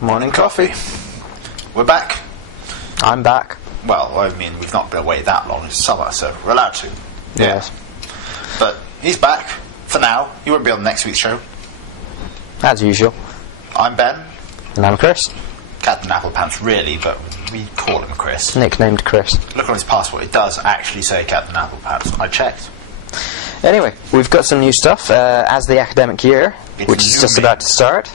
Morning coffee. We're back. I'm back. Well, I mean, we've not been away that long. It's summer, so we're allowed to. Yes. But he's back for now. He won't be on next week's show. As usual. I'm Ben. And I'm Chris. Captain Apple Pants, really, but we call him Chris. Nicknamed Chris. Look on his passport. It does actually say Captain Apple Pants. I checked. Anyway, we've got some new stuff as the academic year, which is just about to start.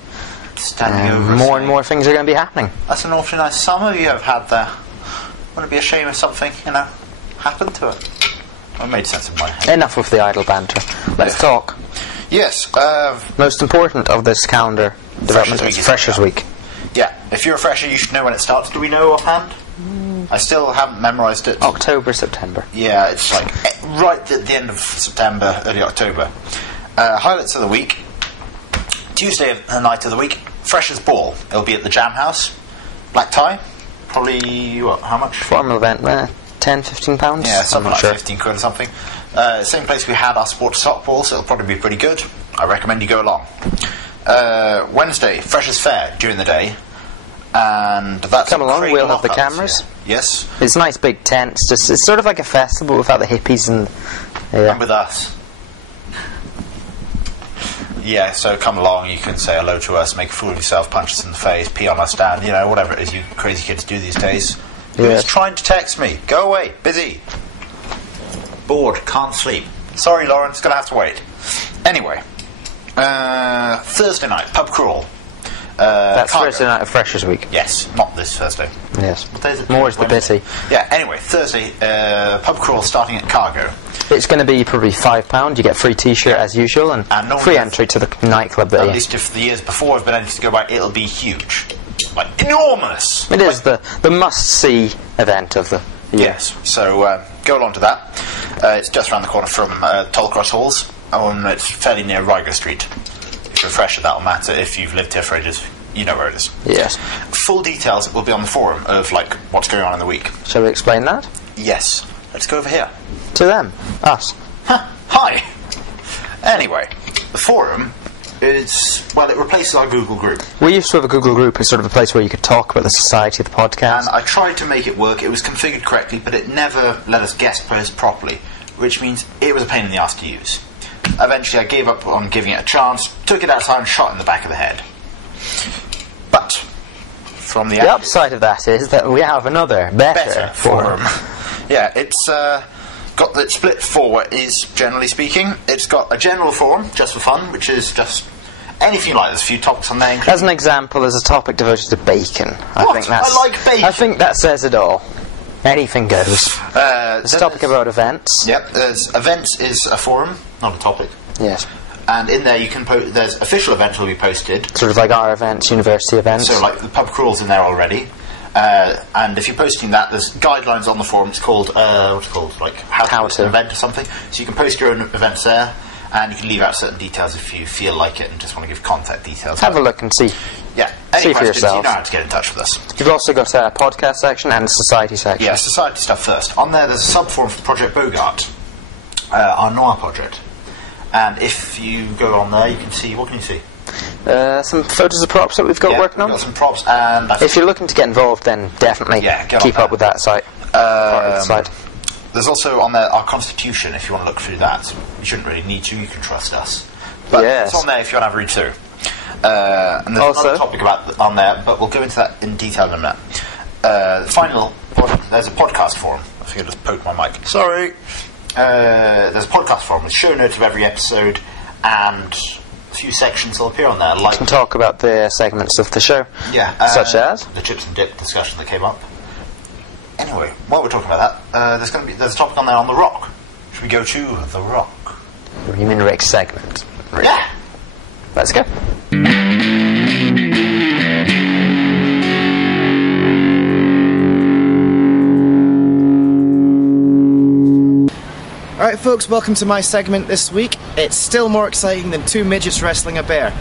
Standing over. More and more things are going to be happening. That's an awfully nice summer you have had there. Wouldn't it be a shame if something, happened to it? Well, it made sense in my head. Enough of the idle banter. Let's talk. Yes. Most important of this calendar development is Freshers Week. Yeah, if you're a fresher, you should know when it starts. Do we know offhand? I still haven't memorised it. October, September. Yeah, it's like right at the end of September, early October. Highlights of the week. Tuesday night of the week, Freshers' Ball. It'll be at the Jam House. Black tie. Probably, how much? Formal event, £10-15? Yeah, something like 15 quid or something. Same place we had our sports sock ball, so it'll probably be pretty good. I recommend you go along. Wednesday, Freshers' Fair during the day. And that's come along, we'll have the cameras. Yes. It's nice big tents. It's sort of like a festival without the hippies and... Yeah. And with us. Yeah, so come along, you can say hello to us, make a fool of yourself, punch us in the face, pee on our stand, whatever it is you crazy kids do these days. Who's trying to text me? Go away, busy. Bored, can't sleep. Sorry, Lawrence, gonna have to wait. Anyway, Thursday night, pub crawl. That's Thursday night of Freshers Week. Yes, not this Thursday. Yes. What day is it? More is the pity. Yeah, anyway, Thursday, pub crawl starting at Cargo. It's going to be probably £5. You get free t-shirt as usual and free entry to the nightclub. At least if the years before have been anything to go by, it'll be huge. Like, enormous! It is the must-see event of the year. Yes, so go along to that. It's just around the corner from Tollcross Halls. It's fairly near Ryger Street. If you're a fresher, that'll matter. If you've lived here for ages, you know where it is. Yes. Full details will be on the forum of, what's going on in the week. Shall we explain that? Yes. Let's go over here. To them. Us. Hi! Anyway, the forum is, it replaces our Google group. We used to have a Google group as sort of a place where you could talk about the society of the podcast. And I tried to make it work. It was configured correctly, but it never let us guest post properly, which means it was a pain in the ass to use. Eventually I gave up on giving it a chance, took it outside and shot in the back of the head. But from the upside of that is that we have another better forum. Yeah, it's got the split for what is, generally speaking. It's got a general forum, just for fun, which is just anything you like. There's a few topics on there. As an example, there's a topic devoted to bacon. I like bacon. I think that says it all. Anything goes. There's a topic about events. Yep, events is a forum, not a topic. Yes. And in there you can there's official events will be posted. Sort of like our events, university events. So the pub crawl's in there already. And if you're posting that, there's guidelines on the forum. It's called, what's it called? How to post an event or something. So you can post your own events there, and you can leave out certain details if you feel like it and just want to give contact details. Have a look and see. Yeah. See Any for questions, yourself. you know how to get in touch with us. You've also got a podcast section and a society section. Yeah, society stuff first. On there's a sub-forum for Project Bogart, our noir project. And if you go on there, you can see, what can you see? Some photos of props that we've got working on. We've got some props, and if you're looking to get involved, then definitely keep up with that site. There's also on there our constitution. If you want to look through that, you shouldn't really need to. You can trust us. But it's on there if you want to have a read through. And there's another topic on there, but we'll go into that in detail in a minute. There's a podcast forum. I think I just poked my mic. Sorry. There's a podcast forum with show notes of every episode and a few sections will appear on there. You can talk about the segments of the show. Yeah. Such as? The chips and dip discussion that came up. Anyway, while we're talking about that, there's a topic on there on The Rock. Should we go to The Rock? You mean Rick's segment? Rick. Yeah. Let's go. Alright folks, welcome to my segment this week. It's still more exciting than two midgets wrestling a bear.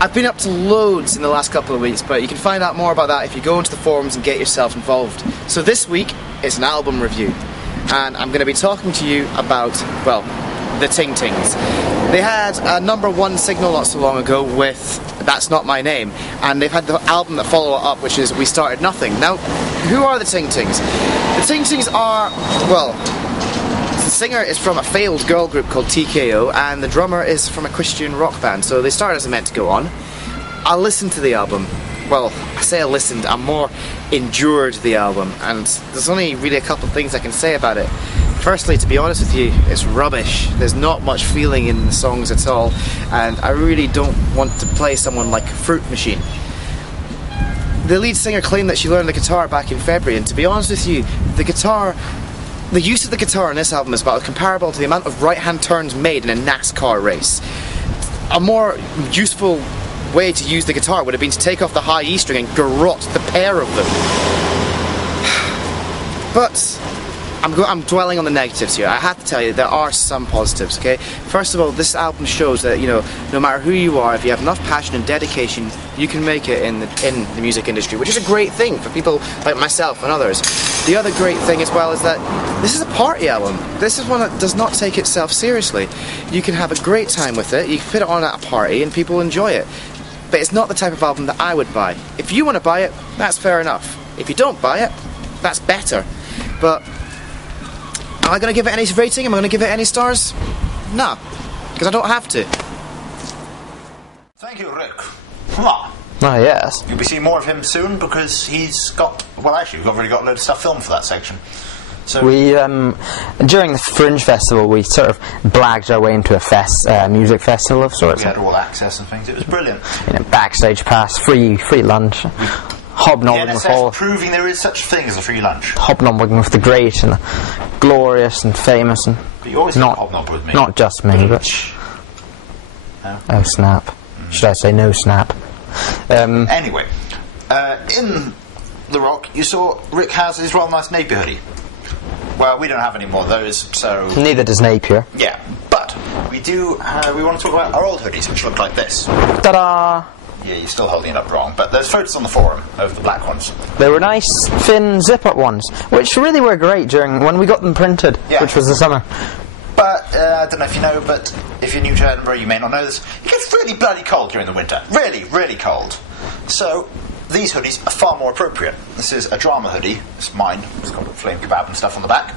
I've been up to loads in the last couple of weeks, but you can find out more about that if you go into the forums and get yourself involved. So this week is an album review, and I'm going to be talking to you about, the Ting Tings. They had a #1 single not so long ago with That's Not My Name, and they've had the album that follow it up, which is We Started Nothing. Now, who are the Ting Tings? The Ting Tings are, well, the singer is from a failed girl group called TKO, and the drummer is from a Christian rock band, so they started as Meant to Go On. I listened to the album. Well, I say I listened, I more endured the album, and there's only really a couple of things I can say about it. Firstly, to be honest with you, it's rubbish. There's not much feeling in the songs at all, and I really don't want to play someone like Fruit Machine. The lead singer claimed that she learned the guitar back in February, and to be honest with you, the use of the guitar in this album is about comparable to the amount of right-hand turns made in a NASCAR race. A more useful way to use the guitar would have been to take off the high E string and garrote the pair of them. But I'm dwelling on the negatives here. I have to tell you, there are some positives, okay? First of all, this album shows that, you know, no matter who you are, if you have enough passion and dedication, you can make it in the music industry, which is a great thing for people like myself and others. The other great thing as well is that this is a party album. This is one that does not take itself seriously. You can have a great time with it, you can put it on at a party and people enjoy it. But it's not the type of album that I would buy. If you want to buy it, that's fair enough. If you don't buy it, that's better. But am I going to give it any rating? Am I going to give it any stars? No, because I don't have to. Thank you, Rick. Mwah. Oh, yes. You'll be seeing more of him soon because he's got, well, actually, we've already got a load of stuff filmed for that section. So we, during the Fringe Festival, we sort of blagged our way into a music festival of sorts. We had all access and things. It was brilliant. You know, backstage pass, free lunch, hobnobbing with all. Proving there is such a thing as a free lunch. Hobnobbing with the great and the glorious and famous and. But you always not hobnob with me. Not just me, but. No? Oh snap! Should I say no snap? Anyway, in the Rock, you saw Rick has his rather nice Napier hoodie. Well, we don't have any more of those, so... Neither does Napier. Yeah, but we do, we want to talk about our old hoodies, which look like this. Ta-da! Yeah, you're still holding it up wrong, but there's photos on the forum of the black ones. They were nice, thin, zip-up ones, which really were great when we got them printed, which was the summer. But, I don't know if you know, but if you're new to Edinburgh, you may not know this, it gets really bloody cold during the winter. Really, really cold. So, these hoodies are far more appropriate. This is a drama hoodie. It's mine. It's got flame kebab and stuff on the back.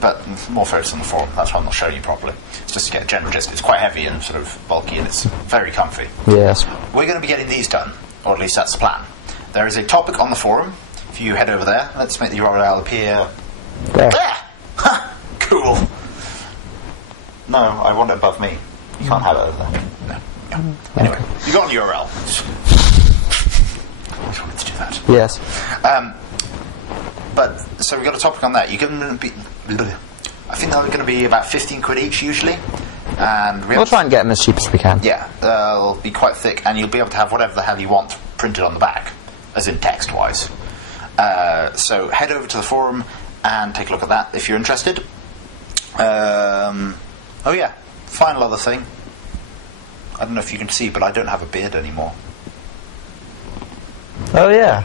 But more photos on the forum. That's why I'm not showing you properly. It's just to get a general gist. It's quite heavy and sort of bulky and it's very comfy. Yes. We're going to be getting these done, or at least that's the plan. There is a topic on the forum. If you head over there, let's make the URL appear there. Ha! Cool. No, I want it above me. You can't have it over there. No. Anyway, you got an URL. I always wanted to do that. Yes. But so we've got a topic on that. You're going to be, I think they're going to be about 15 quid each usually, and we'll try and get them as cheap as we can. Yeah, they'll be quite thick, and you'll be able to have whatever the hell you want printed on the back, as in text-wise. So head over to the forum and take a look at that if you're interested. Oh yeah, final other thing. I don't know if you can see, but I don't have a beard anymore. Oh yeah.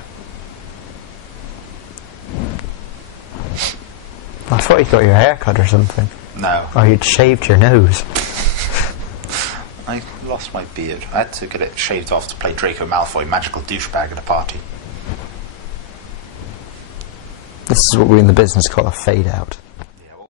I thought you got your hair cut or something. No. Or you'd shaved your nose. I lost my beard. I had to get it shaved off to play Draco Malfoy, magical douchebag at a party. This is what we in the business call a fade out.